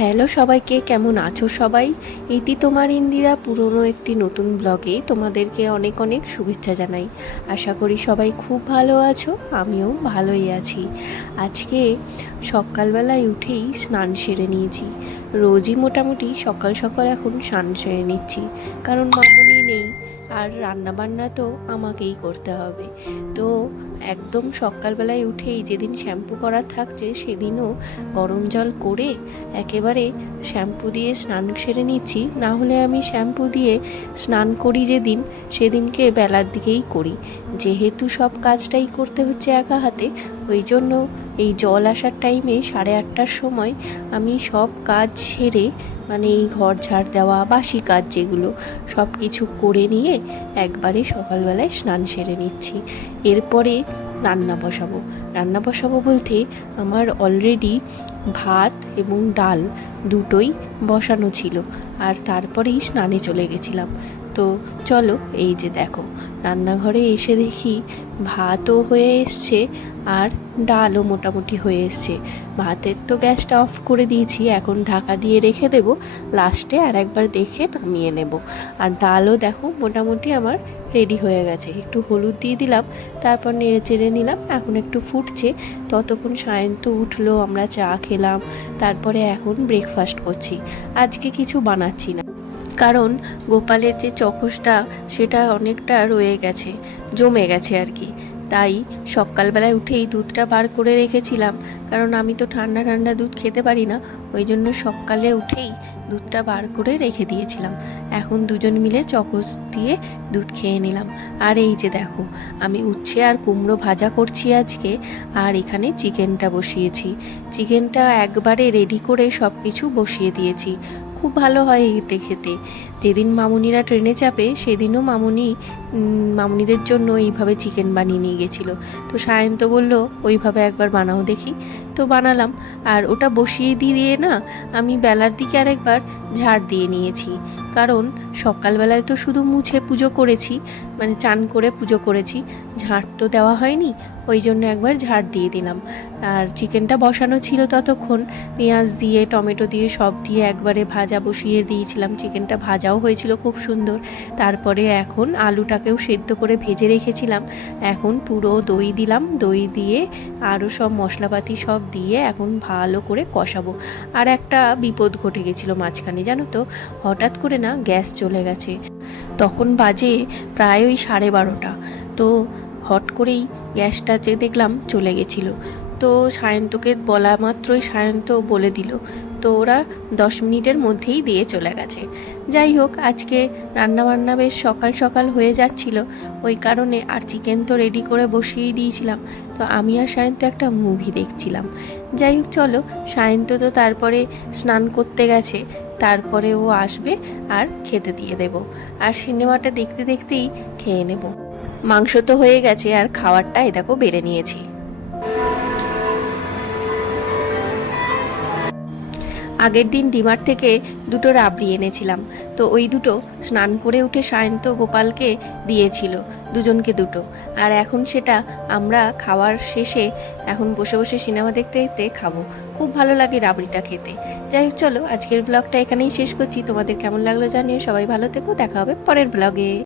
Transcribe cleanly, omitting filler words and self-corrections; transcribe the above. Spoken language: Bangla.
হ্যালো সবাইকে, কেমন আছো সবাই? ইতি তোমার ইন্দিরা পুরনো একটি নতুন ব্লগে তোমাদেরকে অনেক অনেক শুভেচ্ছা জানাই। আশা করি সবাই খুব ভালো আছো, আমিও ভালোই আছি। আজকে সকালবেলায় উঠেই স্নান সেরে নিয়েছি। রোজই মোটামুটি সকাল সকাল এখন স্নান সেরে নিচ্ছি, কারণ মামুনি নেই আর রান্নাবান্না তো আমাকেই করতে হবে। তো একদম সকালবেলায় উঠেই যেদিন শ্যাম্পু করার থাকছে সেদিনও গরম জল করে একেবারে শ্যাম্পু দিয়ে স্নান সেরে নিচ্ছি। না হলে আমি শ্যাম্পু দিয়ে স্নান করি যেদিন, সেদিনকে বেলার দিকেই করি, যেহেতু সব কাজটাই করতে হচ্ছে একা হাতে। ওই জন্য এই জল আসার টাইমে 8:30টার সময় আমি সব কাজ সেরে, মানে এই ঘর ঝাড় দেওয়া, বাসি কাজ যেগুলো সব কিছু করে নিয়ে একবারে সকালবেলায় স্নান সেরে নিচ্ছি। এরপরে রান্না বসাবো বলতে আমার অলরেডি ভাত এবং ডাল দুটোই বসানো ছিল, আর তারপরেই স্নানে চলে গেছিলাম। তো চলো, এই যে দেখো, রান্নাঘরে এসে দেখি ভাতও হয়ে এসছে আর ডালও মোটামুটি হয়ে এসছে। ভাতের তো গ্যাসটা অফ করে দিয়েছি, এখন ঢাকা দিয়ে রেখে দেব, লাস্টে আর একবার দেখে নামিয়ে নেব। আর ডালও দেখো মোটামুটি আমার রেডি হয়ে গেছে। একটু হলুদ দিয়ে দিলাম, তারপর নেড়ে চেড়ে নিলাম, এখন একটু ফুটছে। ততক্ষণ সায়ন্ত উঠলো, আমরা চা খেলাম, তারপরে এখন ব্রেকফাস্ট করছি। আজকে কিছু বানাচ্ছি না, কারণ গোপালের যে চকসটা সেটা অনেকটা রয়ে গেছে, জমে গেছে আর কি। তাই সকালবেলায় উঠেই দুধটা বার করে রেখেছিলাম, কারণ আমি তো ঠান্ডা ঠান্ডা দুধ খেতে পারি না। ওই জন্য সকালে উঠেই দুধটা বার করে রেখে দিয়েছিলাম। এখন দুজন মিলে চকস দিয়ে দুধ খেয়ে নিলাম। আর এই যে দেখো, আমি উচ্ছে আর কুমড়ো ভাজা করছি আজকে, আর এখানে চিকেনটা বসিয়েছি। চিকেনটা একবারে রেডি করে সব কিছু বসিয়ে দিয়েছি। খুব ভালো হয় এতে খেতে। যেদিন মামুনিরা ট্রেনে চাপে সেদিনও মামুনিদের জন্য এইভাবে চিকেন বানিয়ে নিয়ে গেছিলো। তো সায়ন্ত বলল ওইভাবে একবার বানাও দেখি। তো বানালাম, আর ওটা বসিয়ে দিয়ে না আমি বেলার দিকে আরেকবার ঝাড় দিয়ে নিয়েছি, কারণ সকালবেলায় তো শুধু মুছে পুজো করেছি, মানে চান করে পুজো করেছি, ঝাড় তো দেওয়া হয়নি। ওই জন্য একবার ঝাড় দিয়ে দিলাম। আর চিকেনটা বসানো ছিল ততক্ষণ, পেঁয়াজ দিয়ে টমেটো দিয়ে সব দিয়ে একবারে ভাজা বসিয়ে দিয়েছিলাম। চিকেনটা ভাজাও হয়েছিল খুব সুন্দর। তারপরে এখন আলুটাকেও সেদ্ধ করে ভেজে রেখেছিলাম। এখন পুরো দই দিলাম, দই দিয়ে আরও সব মশলাপাতি সব দিয়ে এখন ভালো করে কষাবো। আর একটা বিপদ ঘটে গেছিলো মাঝখানে, জানো তো, হঠাৎ করে না গ্যাস চলে গেছে। তখন বাজে প্রায় ওই 12:30। তো হট করেই গ্যাসটা যে দেখলাম চলে গেছিলো। তো সায়ন্তকে বলা মাত্রই সায়ন্ত বলে দিল। তো ওরা 10 মিনিটের মধ্যেই দিয়ে চলে গেছে। যাই হোক, আজকে রান্নাবান্না বেশ সকাল সকাল হয়ে যাচ্ছিল, ওই কারণে। আর চিকেন তো রেডি করে বসিয়েই দিয়েছিলাম। তো আমি আর সায়ন্ত একটা মুভি দেখছিলাম। যাই হোক চলো, সায়ন্ত তো তারপরে স্নান করতে গেছে, তারপরে ও আসবে আর খেতে দিয়ে দেব। আর সিনেমাটা দেখতে দেখতেই খেয়ে নেব। মাংস তো হয়ে গেছে, আর খাবারটা এই দেখো বেড়ে নিয়েছি। আগের দিন ডিমার্ট থেকে দুটো রাবড়ি এনেছিলাম, তো ওই দুটো স্নান করে উঠে সায়ন্ত গোপালকে দিয়েছিল, দুজনকে দুটো। আর এখন সেটা আমরা খাওয়ার শেষে এখন বসে বসে সিনেমা দেখতে দেখতে খাবো। খুব ভালো লাগে রাবড়িটা খেতে। যাই হোক চলো, আজকের ব্লগটা এখানেই শেষ করছি। তোমাদের কেমন লাগলো জানিও। সবাই ভালো থেকো, দেখা হবে পরের ব্লগে।